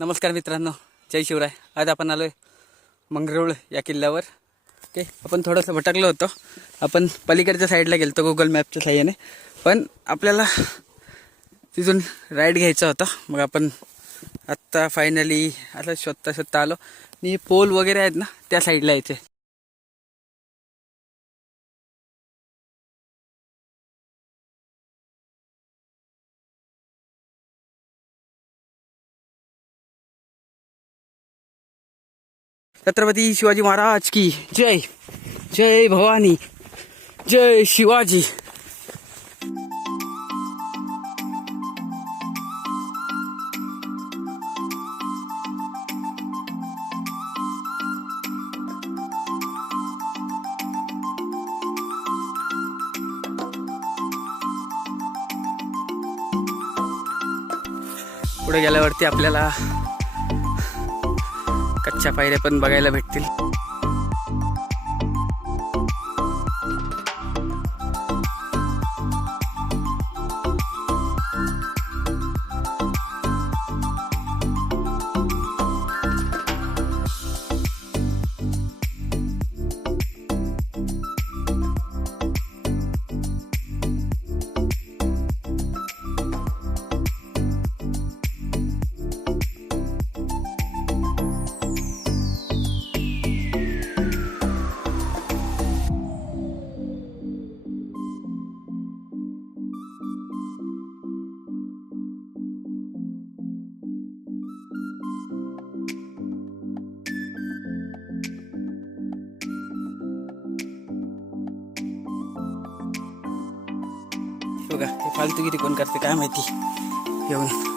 नमस्कार मित्रांनो, जय शिवराय. आज आपण आलोय मंगरुळ या किल्ल्यावर. ओके, आपण थोडंसं भटकलो होतो. आपण पलीकडच्या साईडला गेलतो गुगल मॅपच्या साहाय्याने, पण आपल्याला तिथून राईड घ्यायचा होता. मग आपण आत्ता फायनली असं शोधता आलो. आणि पोल वगैरे आहेत ना, त्या साईडला यायचे. छत्रपती शिवाजी महाराज की जय. जय भवानी, जय शिवाजी. पुढे गेल्यावरती आपल्याला कच्च्या पायऱ्या पण बघायला भेटतील. बघा, हे फालतूगिरी कोण करते काय माहिती. येऊन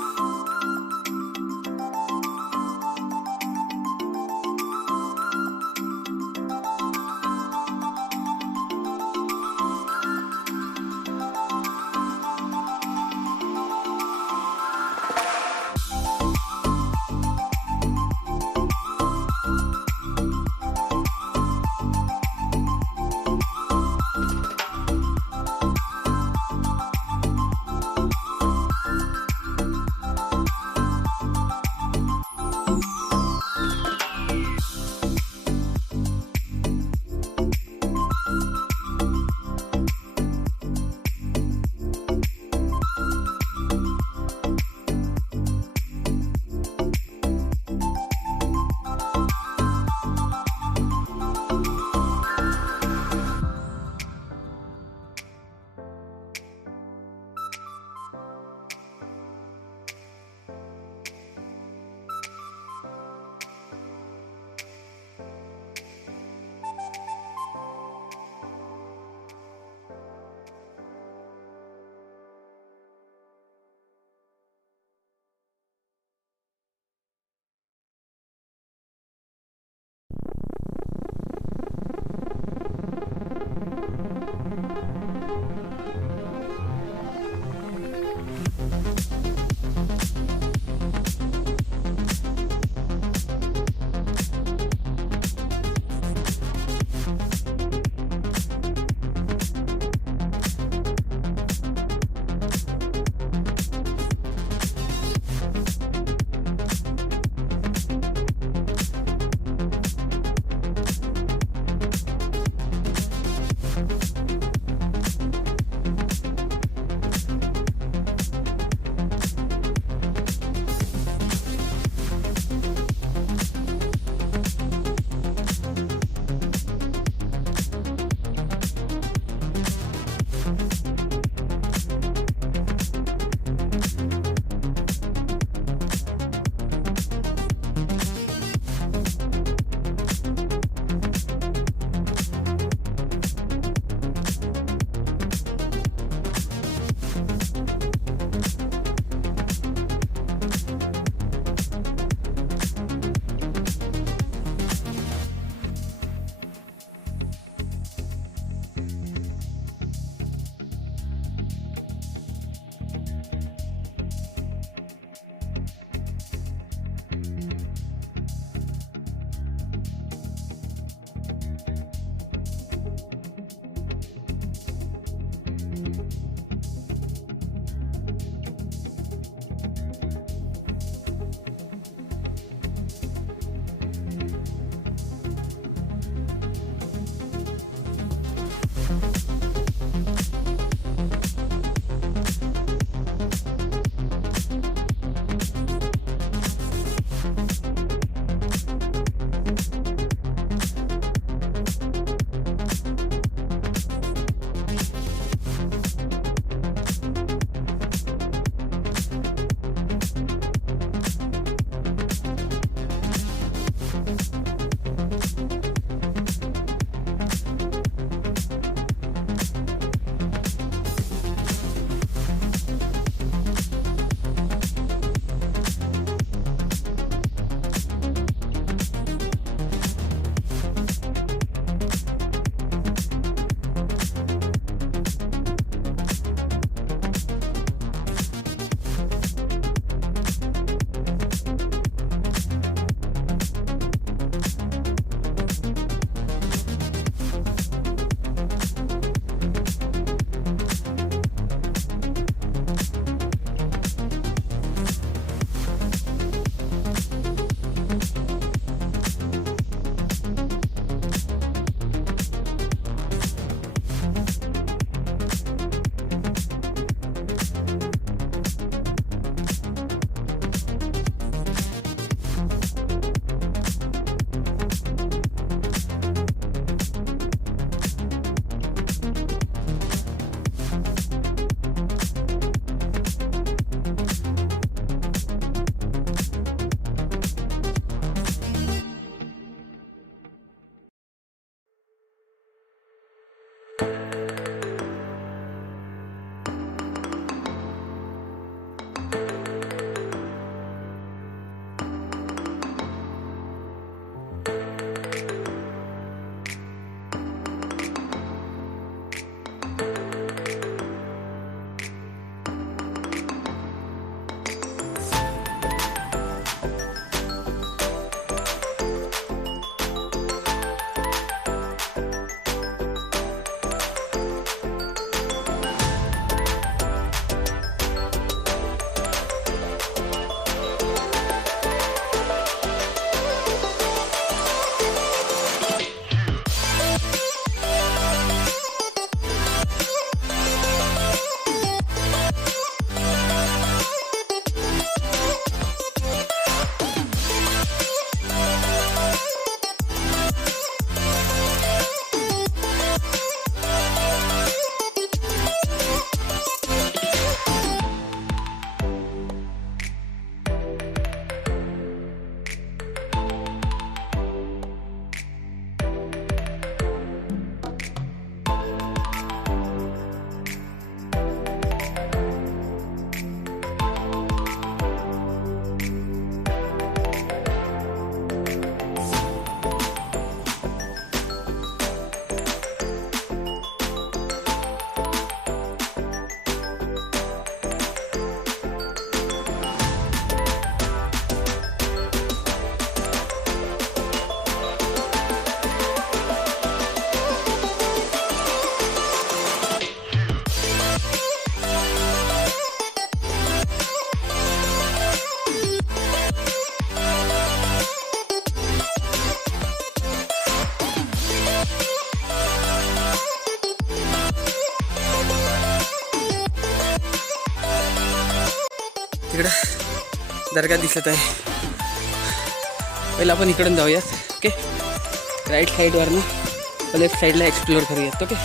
इकडं दर्गा दिसत आहे. पहिला आपण इकडून जाऊयात. ओके, राईट साईडवरनं लेफ्ट साईडला एक्सप्लोअर करूयात. ओके,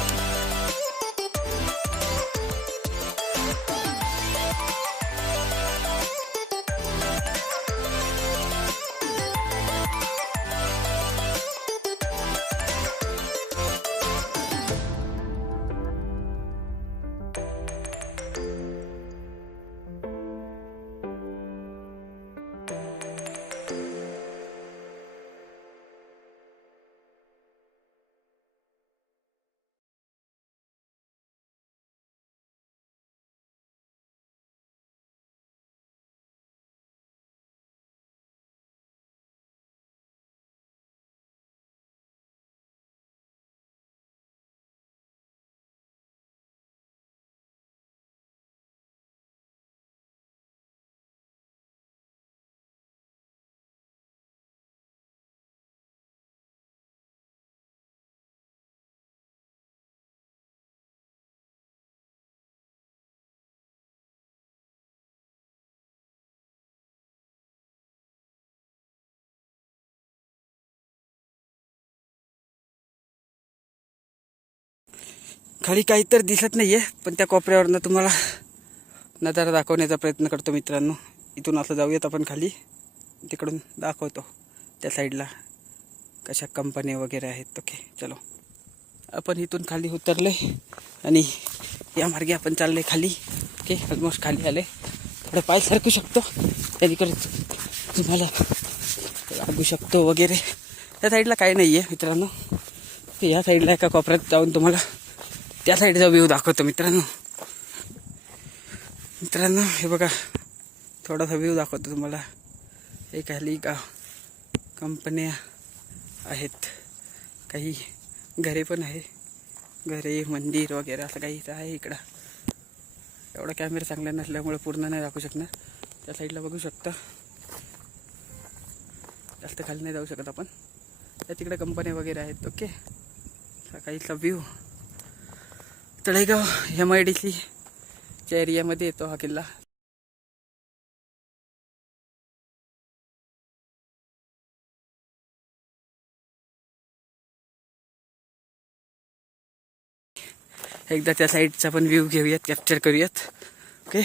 खाली काही तर दिसत नाही आहे, पण त्या कोपऱ्यावरनं तुम्हाला नजारा दाखवण्याचा प्रयत्न करतो मित्रांनो. इथून असं जाऊयात आपण खाली, तिकडून दाखवतो त्या साईडला कशा कंपन्या वगैरे आहेत. ओके, चलो. आपण इथून खाली उतरले आणि या मार्गे आपण चालले खाली. ओके, ऑलमोस्ट खाली आले. थोडं पाय सरकू शकतो, त्याकडे तुम्हाला लागू शकतो वगैरे. त्या साईडला काही नाही आहे मित्रांनो. या साईडला एका कोपऱ्यात जाऊन तुम्हाला त्या साईडचा व्ह्यू दाखवतो मित्रांनो. हे बघा, थोडासा व्ह्यू दाखवतो तुम्हाला. हे खाली कंपन्या आहेत, काही घरे पण आहे, घरे मंदिर वगैरे असं काही आहे इकडं. एवढा कॅमेरा चांगला नसल्यामुळे पूर्ण नाही दाखवू शकणार. त्या साईडला बघू शकता, जास्त खाली नाही जाऊ शकत आपण. त्या तिकडे कंपन्या वगैरे आहेत. ओके, सकाळीचा व्ह्यू. तळेगाव MIDCच्या एरियामध्ये येतो हा किल्ला. एकदा त्या साईडचा पण व्ह्यू घेऊयात, कॅप्चर करूयात. ओके,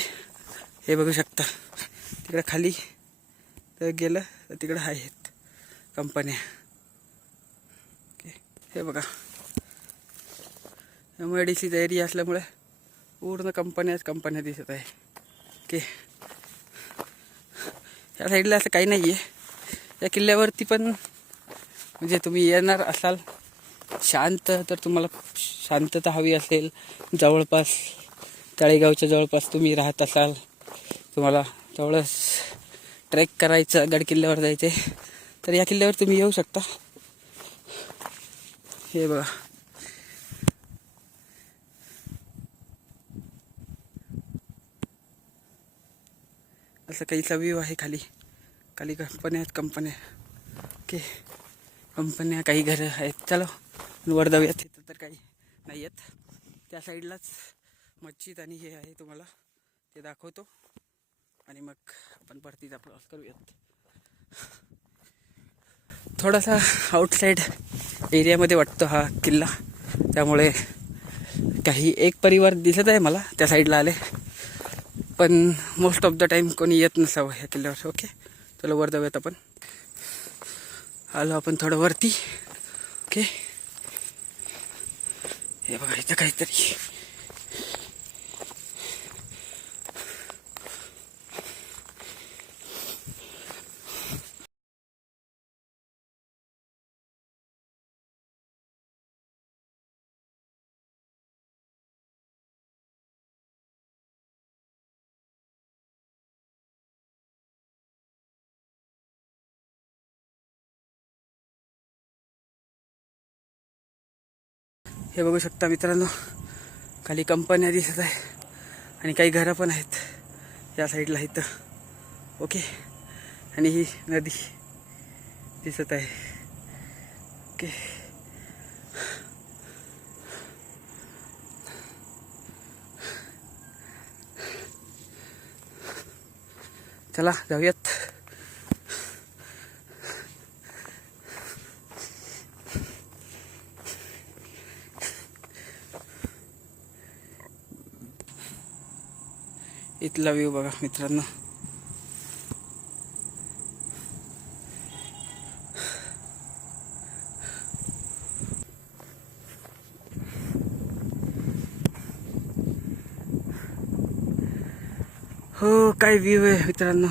हे बघू शकता तिकडे खाली तर गेलं तर तिकडं आहेत कंपन्या. ओके, हे बघा MIDCचा एरिया असल्यामुळे पूर्ण कंपन्या दिसत आहे. ओके, या साईडला असं काही नाही आहे. या किल्ल्यावरती पण म्हणजे तुम्ही येणार असाल शांत, तर तुम्हाला शांतता हवी असेल, जवळपास तळेगावच्या जवळपास तुम्ही राहत असाल, तुम्हाला जवळच ट्रेक करायचं, गड किल्ल्यावर जायचे, तर या किल्ल्यावर तुम्ही येऊ शकता. हे बघा, असं काहीचा व्ह्यू आहे. खाली कंपन्या. ओके, कंपन्या, काही घरं आहेत. चलो वर जाऊयात. तिथं तर काही नाही आहेत. त्या साईडलाच मस्जिद आणि हे आहे, तुम्हाला ते दाखवतो आणि मग आपण परतीचा प्रवास करूयात. थोडासा आउटसाईड एरियामध्ये वाटतो हा किल्ला, त्यामुळे काही एक परिवार दिसत आहे मला त्या साईडला आले, पण मोस्ट ऑफ द टाईम कोणी येत नसावं ह्या किल्ल्यावर. ओके, चलो वर जाऊयात आपण. आलो आपण थोडं वरती. ओके, हे बघा इथं काहीतरी हे बघू शकता मित्रांनो, खाली कंपन्या दिसत आहे आणि काही घरं पण आहेत या साईडला इथं. ओके, आणि ही नदी दिसत आहे. ओके, चला जाऊयात. इथला व्ह्यू बघा मित्रांनो. हो काय व्ह्यू आहे मित्रांनो.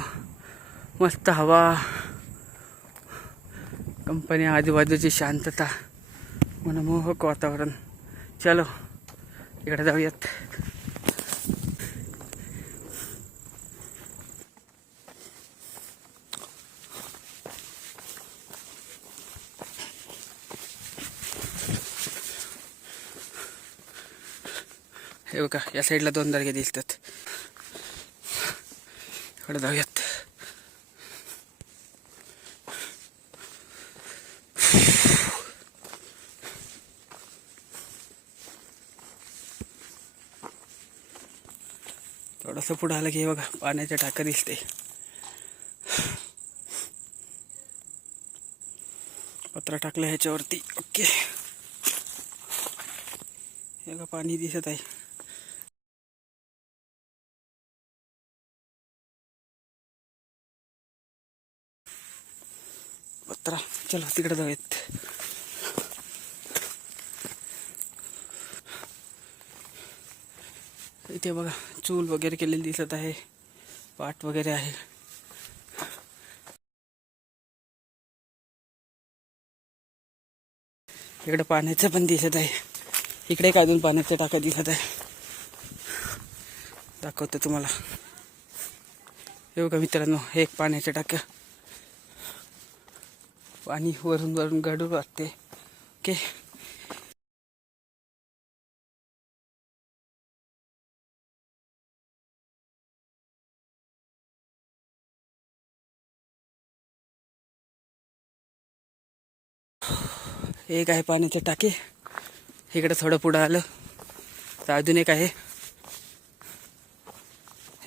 मस्त हवा, कंपनी, आजूबाजूची शांतता, मनमोहक वातावरण. चलो इकडे जाऊयात. हे बघा या साईडला 2 दर्गे दिसतात. इकडे जाऊयात. थोडंसं पुढं आलं की बघा पाण्याच्या टाका दिसते. पत्रा टाकला ह्याच्यावरती. ओके, हे बघा पाणी दिसत आहे. पत्रा. चलो तिकडे जाऊयात. इथे बघा चूल वगैरे केलेली दिसत आहे, पाट वगैरे आहे. इकडे पाण्याचं पण दिसत आहे. इकडे एक अजून पाण्याच्या टाका दिसत आहे. दाखवतो तुम्हाला. हे बघा मित्रांनो, हे एक पाण्याच्या टाक्या. पाणी वरून वरून गडूळ वाटते. ओके, एक आहे पाण्याचे टाके. इकडे थोडं पुढं आलं तर अजून एक आहे.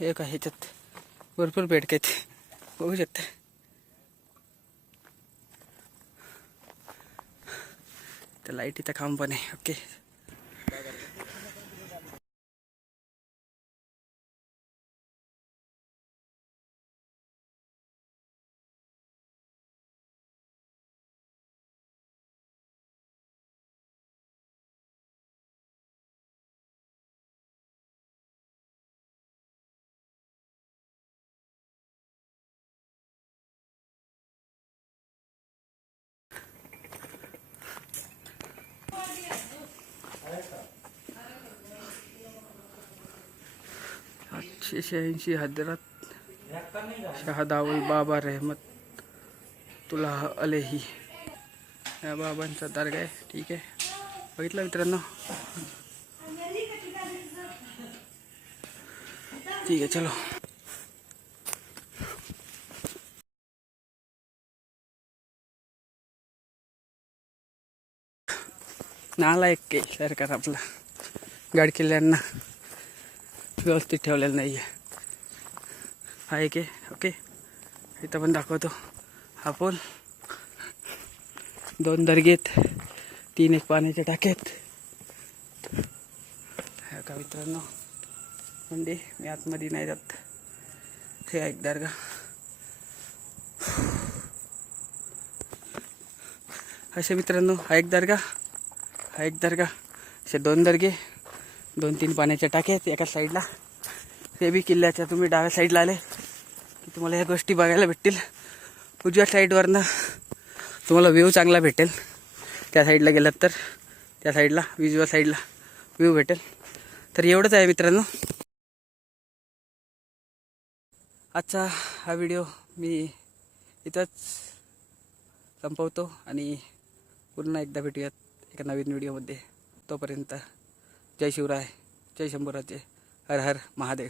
एक आहे, ह्याच्यात भरपूर बेडके आहेत, बघू शकता. तर लाईटीचा खांब पण आहे. ओके, शी हजरत शहादाउल बाबा रहमत तुला अलैही, या बाबांचा दर्गा आहे. ठीक आहे, बघितलं मित्रांनो. ठीक आहे, चलो. नालायक के सरकार आपला गाड किल्ल्यांना व्यवस्थित ठेवलेलं नाही आहे की. ओके, इथं पण दाखवतो. हा पूल, 2 दर्गेत, 3 एक पाण्याचे टाकेत. हा का मित्रांनो, म्हणजे मी आतमध्ये नाही जात. हे एक दर्गा. असे मित्रांनो, हा एक दर्गा, हा एक दर्गा, असे 2 दर्गे, 2-3 पाण्याचे टाके आहेत एका साईडला. ते बी किल्ल्याच्या तुम्ही डाव्या साईडला आले की तुम्हाला ह्या गोष्टी बघायला भेटतील. उजव्या साईडवरनं तुम्हाला व्ह्यू चांगला भेटेल. त्या साईडला गेलात तर त्या साईडला, उजव्या साईडला व्ह्यू भेटेल. तर एवढंच आहे मित्रांनो. आजचा हा व्हिडिओ मी इथंच संपवतो आणि पुन्हा एकदा भेटूयात एका नवीन व्हिडिओमध्ये. तोपर्यंत जय शिवराय, जय शंभूराजे, हर हर महादेव.